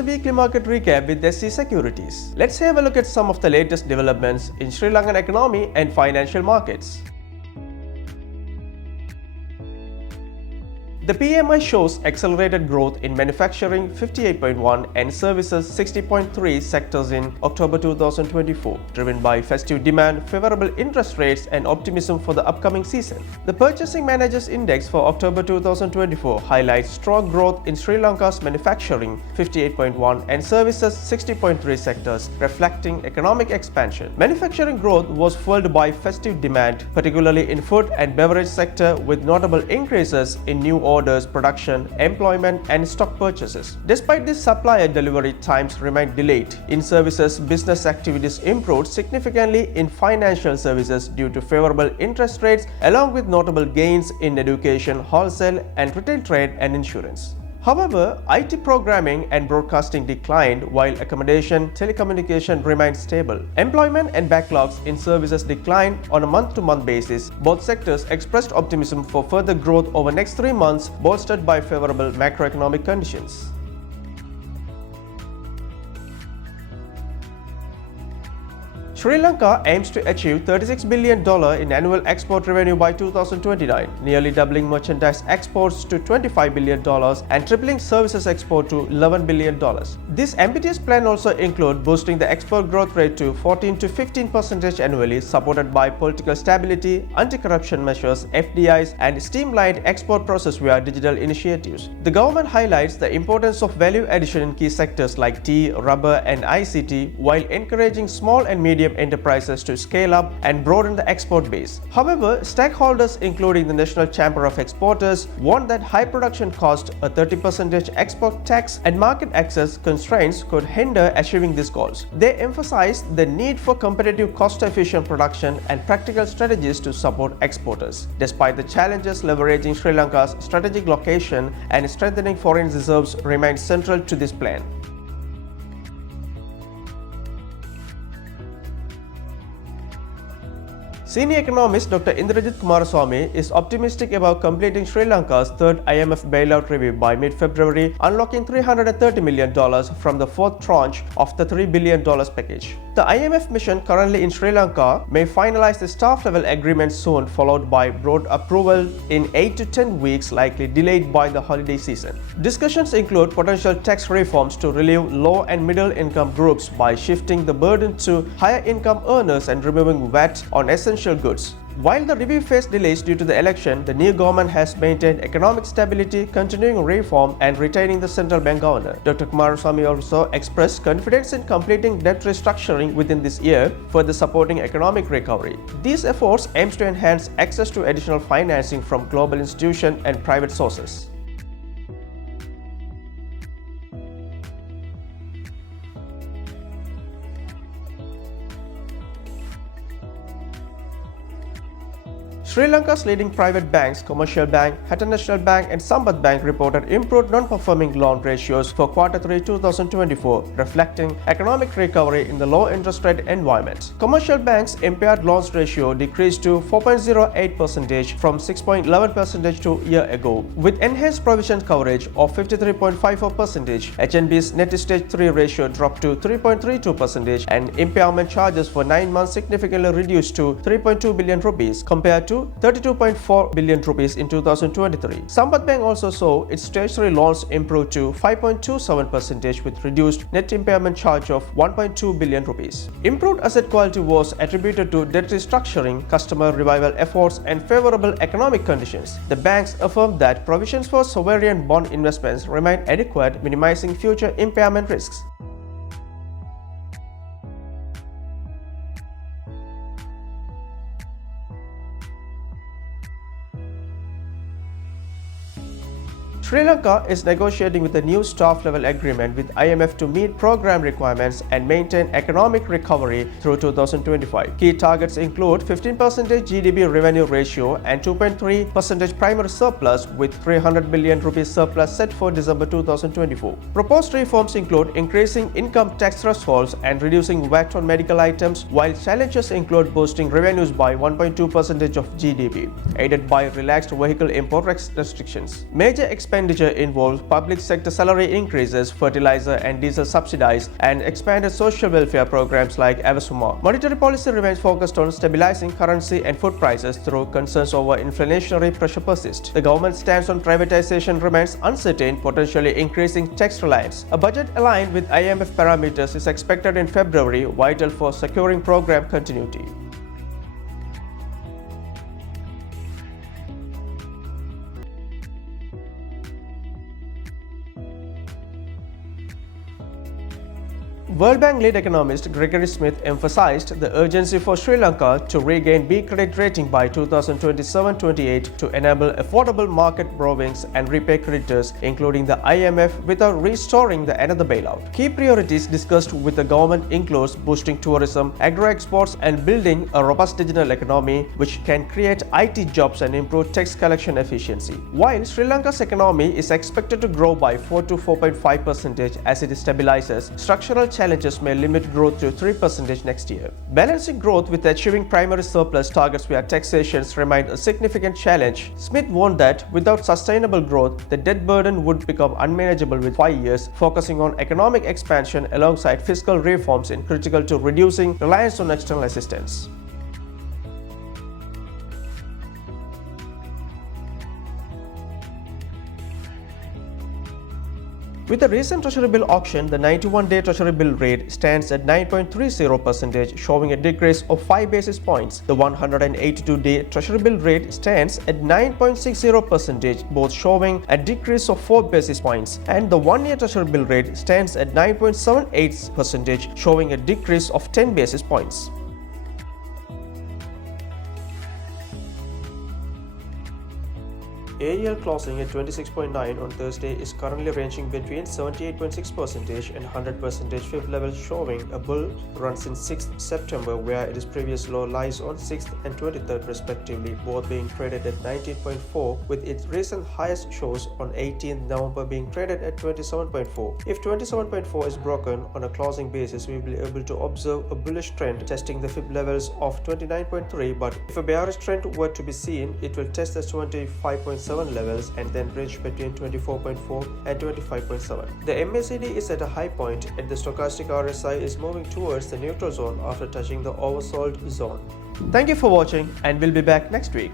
the weekly market recap with SC Securities. Let's have a look at some of the latest developments in Sri Lankan economy and financial markets. The PMI shows accelerated growth in manufacturing 58.1 and services 60.3 sectors in October 2024, driven by festive demand, favorable interest rates and optimism for the upcoming season. The Purchasing Managers Index for October 2024 highlights strong growth in Sri Lanka's manufacturing 58.1 and services 60.3 sectors, reflecting economic expansion. Manufacturing growth was fueled by festive demand, particularly in food and beverage sector, with notable increases in new orders, production, employment and stock purchases. Despite this, supplier delivery times remained delayed. In services, business activities improved significantly in financial services due to favorable interest rates, along with notable gains in education, wholesale and retail trade and insurance. However, IT programming and broadcasting declined, while accommodation telecommunication remained stable. Employment and backlogs in services declined on a month-to-month basis. Both sectors expressed optimism for further growth over next 3 months, bolstered by favorable macroeconomic conditions. Sri Lanka aims to achieve $36 billion in annual export revenue by 2029, nearly doubling merchandise exports to $25 billion and tripling services export to $11 billion. This ambitious plan also includes boosting the export growth rate to 14 to 15% annually, supported by political stability, anti-corruption measures, FDIs, and streamlined export process via digital initiatives. The government highlights the importance of value addition in key sectors like tea, rubber, and ICT, while encouraging small and medium enterprises to scale up and broaden the export base. However, stakeholders including the National Chamber of Exporters warned that high production cost, a 30% export tax and market access constraints could hinder achieving these goals. They emphasized the need for competitive, cost-efficient production and practical strategies to support exporters. Despite the challenges, leveraging Sri Lanka's strategic location and strengthening foreign reserves remains central to this plan. Senior economist Dr. Indrajit Kumaraswamy is optimistic about completing Sri Lanka's third IMF bailout review by mid-February, unlocking $330 million from the fourth tranche of the $3 billion package. The IMF mission currently in Sri Lanka may finalize the staff-level agreement soon, followed by broad approval in 8 to 10 weeks, likely delayed by the holiday season. Discussions include potential tax reforms to relieve low and middle-income groups by shifting the burden to higher-income earners and removing VAT on essential goods. While the review faced delays due to the election, the new government has maintained economic stability, continuing reform and retaining the central bank governor. Dr. Kumaraswamy also expressed confidence in completing debt restructuring within this year, further supporting economic recovery. These efforts aim to enhance access to additional financing from global institutions and private sources. Sri Lanka's leading private banks, Commercial Bank, Hatha National Bank and Sambat Bank reported improved non-performing loan ratios for Q3 2024, reflecting economic recovery in the low interest rate environment. Commercial Bank's impaired loans ratio decreased to 4.08% from 6.11% to a year ago, with enhanced provision coverage of 53.54%. HNB's net stage 3 ratio dropped to 3.32% and impairment charges for 9 months significantly reduced to 3.2 billion rupees compared to 32.4 billion rupees in 2023. Sambat Bank also saw its stage 3 loans improve to 5.27% with reduced net impairment charge of 1.2 billion rupees. Improved asset quality was attributed to debt restructuring, customer revival efforts and favorable economic conditions. The banks affirmed that provisions for sovereign bond investments remain adequate, minimizing future impairment risks. Sri Lanka is negotiating with a new staff-level agreement with IMF to meet program requirements and maintain economic recovery through 2025. Key targets include 15% GDP revenue ratio and 2.3% primary surplus, with 300 billion rupees surplus set for December 2024. Proposed reforms include increasing income tax thresholds and reducing VAT on medical items, while challenges include boosting revenues by 1.2% of GDP, aided by relaxed vehicle import restrictions. Major expenditure expenditure involved public sector salary increases, fertilizer and diesel subsidies, and expanded social welfare programs like Avasuma. Monetary policy remains focused on stabilizing currency and food prices through concerns over inflationary pressure persist. The government's stance on privatization remains uncertain, potentially increasing tax reliance. A budget aligned with IMF parameters is expected in February, vital for securing program continuity. World Bank lead economist Gregory Smith emphasized the urgency for Sri Lanka to regain B credit rating by 2027-28 to enable affordable market borrowings and repay creditors, including the IMF, without restoring the another bailout. Key priorities discussed with the government includes boosting tourism, agro-exports, and building a robust digital economy which can create IT jobs and improve tax collection efficiency. While Sri Lanka's economy is expected to grow by 4 to 4.5% as it stabilizes, structural challenges may limit growth to 3% next year. Balancing growth with achieving primary surplus targets via taxation remains a significant challenge. Smith warned that without sustainable growth, the debt burden would become unmanageable with 5 years, focusing on economic expansion alongside fiscal reforms is critical to reducing reliance on external assistance. With the recent Treasury-bill auction, the 91-day Treasury-bill rate stands at 9.30%, showing a decrease of 5 basis points. The 182-day Treasury-bill rate stands at 9.60%, both showing a decrease of 4 basis points. And the 1-year Treasury-bill rate stands at 9.78%, showing a decrease of 10 basis points. AEL closing at 26.9 on Thursday is currently ranging between 78.6% and 100% fifth level, showing a bull run since 6th September, where its previous low lies on 6th and 23rd respectively, both being traded at 19.4, with its recent highest shows on 18th November being traded at 27.4. If 27.4 is broken on a closing basis, we will be able to observe a bullish trend testing the fib levels of 29.3, but if a bearish trend were to be seen, it will test the 25.7 levels and then range between 24.4 and 25.7. The MACD is at a high point and the stochastic RSI is moving towards the neutral zone after touching the oversold zone. Thank you for watching, and we'll be back next week.